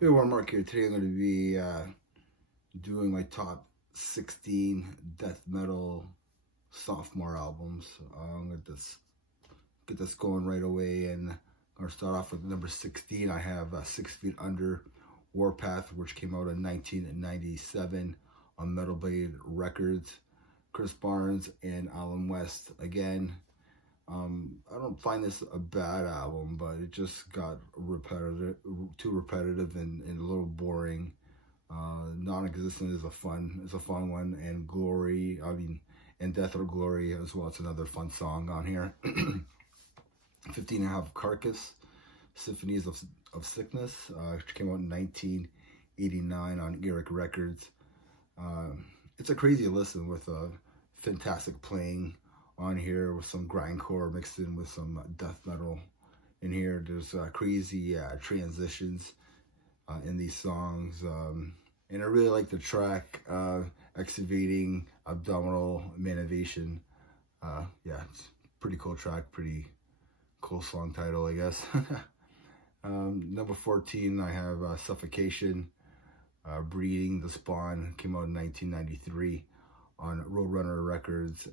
Hey, Mark here. Today I'm going to be doing my top 16 death metal sophomore albums. I'm going to get this going right away, and I'm going to start off with number 16. I have 6 Feet Under Warpath, which came out in 1997 on Metal Blade Records. Chris Barnes and Alan West again. I don't find this a bad album, but it just got too repetitive and a little boring. Non-existent is a fun one, and and Death or Glory as well. It's another fun song on here. 15 I have Carcass, Symphonies of Sickness, which came out in 1989 on Eric Records. It's a crazy listen with a fantastic playing on here with some grindcore mixed in with some death metal in here. There's crazy transitions in these songs, and I really like the track Excavating Abdominal Manivation. Yeah, it's a pretty cool track, pretty cool song title, I guess. Number 14 I have Suffocation, Breeding the Spawn, came out in 1993 on Roadrunner Records.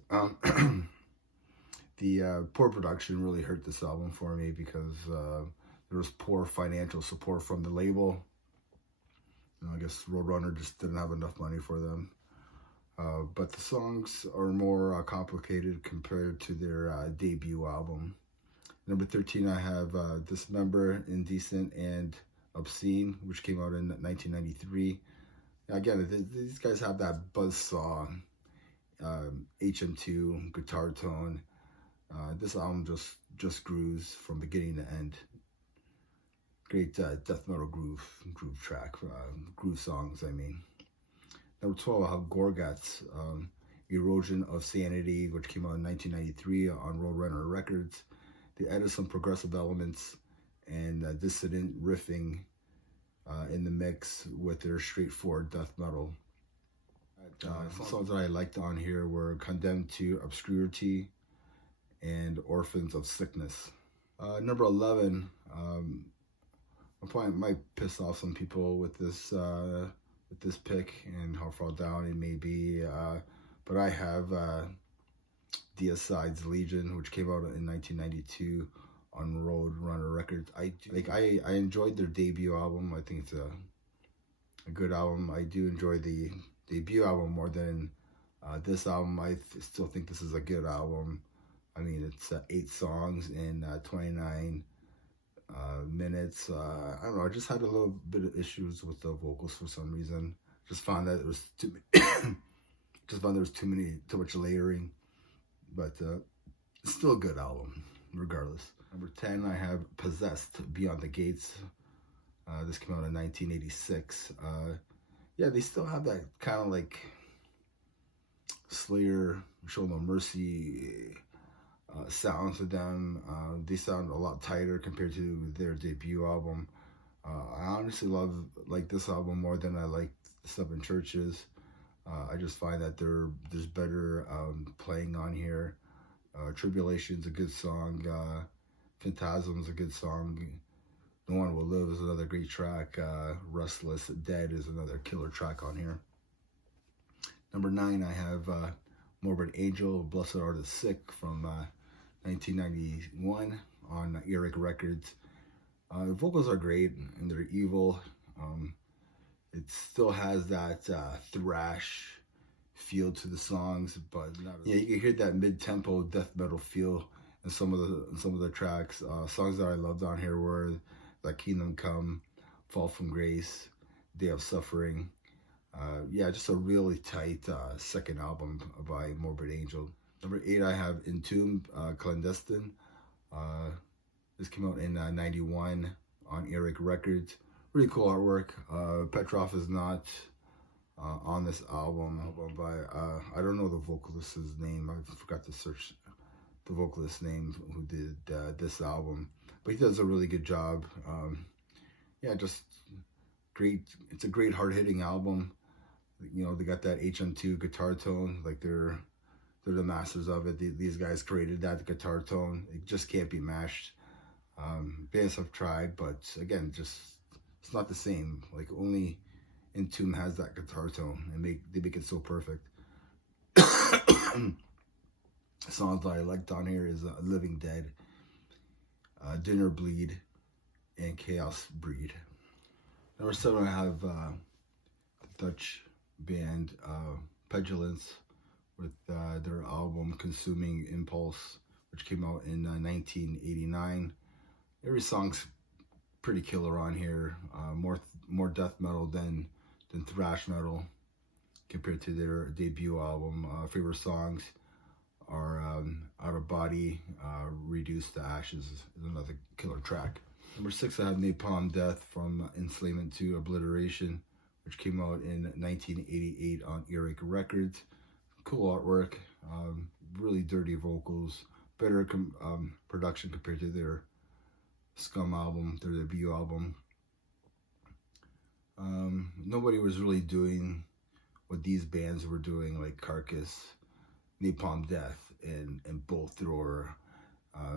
The poor production really hurt this album for me because there was poor financial support from the label. I guess Roadrunner just didn't have enough money for them. But the songs are more complicated compared to their debut album. Number 13, I have Dismember, Indecent, and Obscene, which came out in 1993. Again, these guys have that buzzsaw, HM2, guitar tone. This album just grooves from beginning to end. Great death metal groove track, groove songs, I mean. Number 12, I have Gorats, Erosion of Sanity, which came out in 1993 on Roadrunner Records. They added some progressive elements and dissident riffing in the mix with their straightforward death metal. Songs that I liked on here were Condemned to Obscurity and Orphans of Sickness. Number 11, I probably might piss off some people with this pick and how far down it may be, but I have Deicide's Legion, which came out in 1992 on Roadrunner Records. I enjoyed their debut album. I think it's a good album. I do enjoy the debut album more than this album. I still think this is a good album. I mean, it's 8 songs in 29 minutes. I don't know. I just had a little bit of issues with the vocals for some reason. Just found that it was too too much layering. But it's still a good album, regardless. Number 10, I have Possessed, Beyond the Gates. This came out in 1986. Yeah, they still have that kind of like Slayer, Show No Mercy sound to them. They sound a lot tighter compared to their debut album. I honestly like this album more than I like Seven Churches. I just find that there's better playing on here. Tribulation's a good song. Phantasm's a good song. No One Will Live is another great track. Restless Dead is another killer track on here. Number 9, I have Morbid Angel, Blessed Are the Sick from 1991 on Eric Records. The vocals are great and they're evil. It still has that thrash feel to the songs, but yeah, you can hear that mid-tempo death metal feel in some of the tracks. Songs that I loved on here were like Kingdom Come, Fall from Grace, Day of Suffering. Yeah, just a really tight second album by Morbid Angel. Number 8, I have Intunb, Clandestine. This came out in 91 on Eric Records. Really cool artwork. Petrov is not on this album by, I don't know the vocalist's name. I forgot to search the vocalist's name who did this album. But he does a really good job. Yeah, just great. It's a great hard-hitting album. You know, they got that HM2 guitar tone. Like they're the masters of it. These guys created that guitar tone. It just can't be matched. Bands have tried, but again, just it's not the same. Like only Intunb has that guitar tone, and they make it so perfect. Songs that I liked on here is Living Dead, Dinner Bleed, and Chaos Breed. Number 7, I have the Dutch band Petulance with their album Consuming Impulse, which came out in 1989. Every song's pretty killer on here. More death metal than thrash metal compared to their debut album. Favorite songs are Out of Body, Reduced to Ashes is another killer track. Number 6, I have Napal Death from Enslavement to Obliteration, which came out in 1988 on Earache Records. Cool artwork, really dirty vocals, better production compared to their Scum album, their debut album. Nobody was really doing what these bands were doing, like Carcass, Napal Death, and Bullthrower.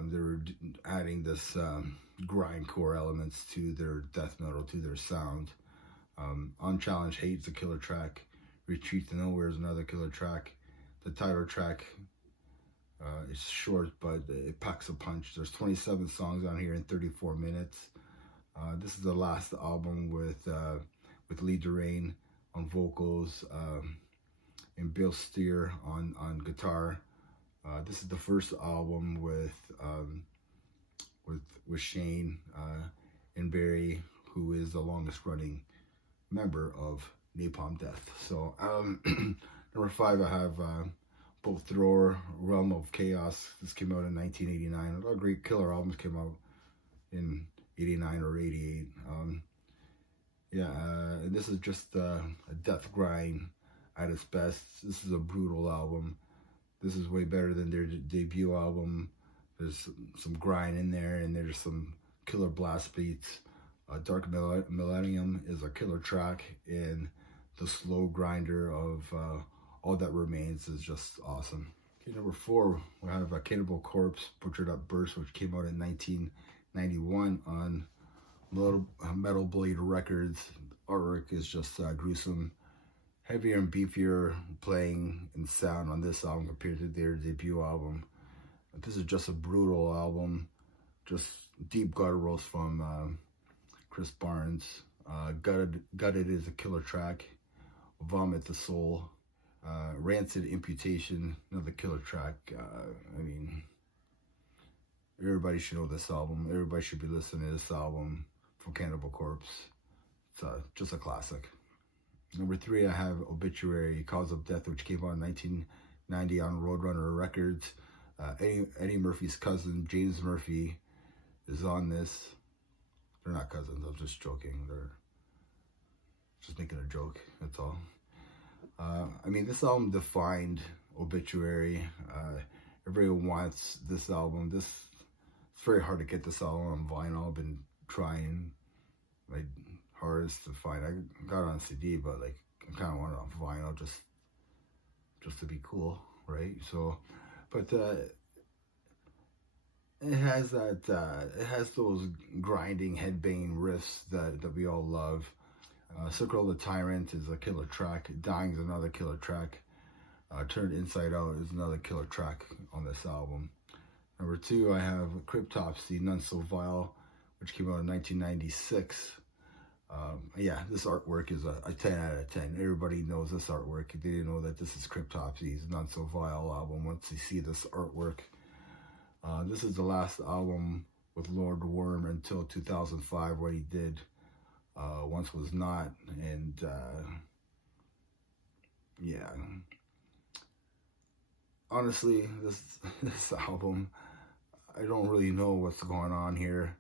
They were adding this grindcore elements to their death metal, to their sound. Unchallenged Hate is a killer track. Retreat to Nowhere is another killer track. The title track is short, but it packs a punch. There's 27 songs on here in 34 minutes. This is the last album with Lee Durain on vocals and Bill Steer on guitar. This is the first album with Shane and Barry, who is the longest running member of Napal Death. So number 5, I have Bullthrower, Realm of Chaos. This came out in 1989. A lot of great killer albums came out in 89 or 88. And this is just a death grind at its best. This is a brutal album. This is way better than their debut album. There's some grind in there, and there's some killer blast beats. Dark Millennium is a killer track, and the slow grinder of All That Remains is just awesome. Okay, number 4, we have a Cannibal Corpse, Butchered Up Burst, which came out in 1991 on Metal Blade Records. Artwork is just gruesome. Heavier and beefier playing and sound on this album compared to their debut album. This is just a brutal album. Just deep gutturals from Chris Barnes. Gutted is a killer track. Vomit the Soul. Rancid Imputation, another killer track. I mean, everybody should know this album. Everybody should be listening to this album from Cannibal Corpse. It's just a classic. Number 3, I have Obituary, Cause of Death, which came out in 1990 on Roadrunner Records. Eddie Murphy's cousin, James Murphy, is on this. They're not cousins, I'm just joking. They're just making a joke, that's all. I mean, this album defined Obituary. Everyone wants this album. It's very hard to get this album on vinyl. I've been trying my hardest to find. I got it on CD, but like I kind of want it on vinyl just to be cool, right? So, but it has that it has those grinding, headbanging riffs that we all love. Circle of the Tyrant is a killer track. Dying is another killer track. Turned Inside Out is another killer track on this album. Number 2, I have Cryptopsy, None So Vile, which came out in 1996. This artwork is a 10 out of 10. Everybody knows this artwork. They didn't know that this is Cryptopsy's None So Vile album once they see this artwork. This is the last album with Lord Worm until 2005, what he did. Once Was Not, and honestly, this album, I don't really know what's going on here,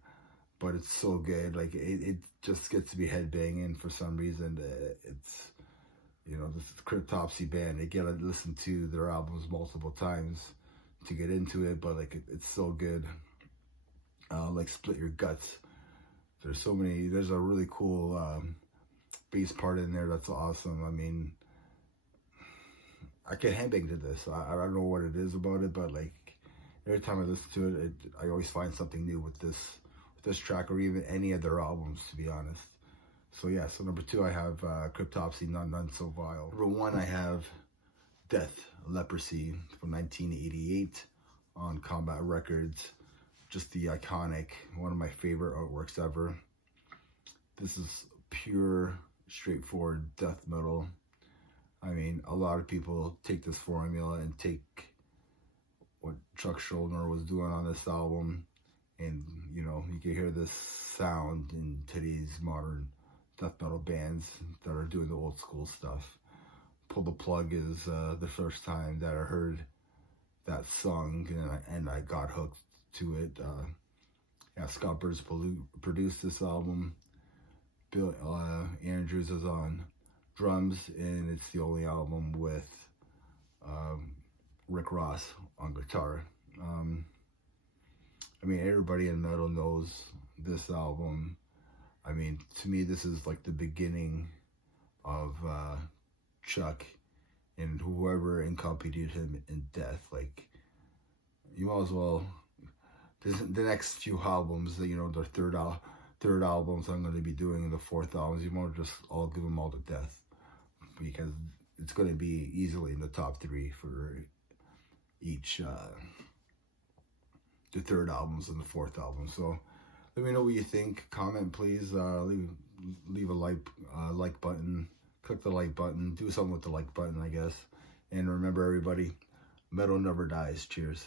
but it's so good. Like it just gets to be headbanging for some reason. It's, this Cryptopsy band, they get to listen to their albums multiple times to get into it, but like it's so good. Like Split Your Guts. There's a really cool bass part in there that's awesome. I mean, I can headbang to this. I don't know what it is about it, but like every time I listen to it, I always find something new with this track, or even any of their albums, to be honest. So yeah, so number 2 I have Cryptopsy, None So Vile. Number 1 I have Death, Leprosy from 1988 on Combat Records. Just the iconic, one of my favorite artworks ever. This is pure, straightforward death metal. I mean, a lot of people take this formula and take what Chuck Schuldiner was doing on this album, and you know, you can hear this sound in today's modern death metal bands that are doing the old school stuff. Pull the Plug is the first time that I heard that song, and I got hooked to it. Yeah, Scott Burns produced this album. Bill Andrews is on drums, and it's the only album with Rick Ross on guitar. I mean, everybody in metal knows this album. I mean, to me, this is like the beginning of Chuck and whoever accompanied him in death. Like, you might as well, the next few albums, you know, the third albums I'm going to be doing, and the 4th albums, you might just all give them all to Death, because it's going to be easily in the top 3 for each, the 3rd albums and the 4th album. So let me know what you think. Comment, please. Leave a like button. Click the like button. Do something with the like button, I guess. And remember, everybody, metal never dies. Cheers.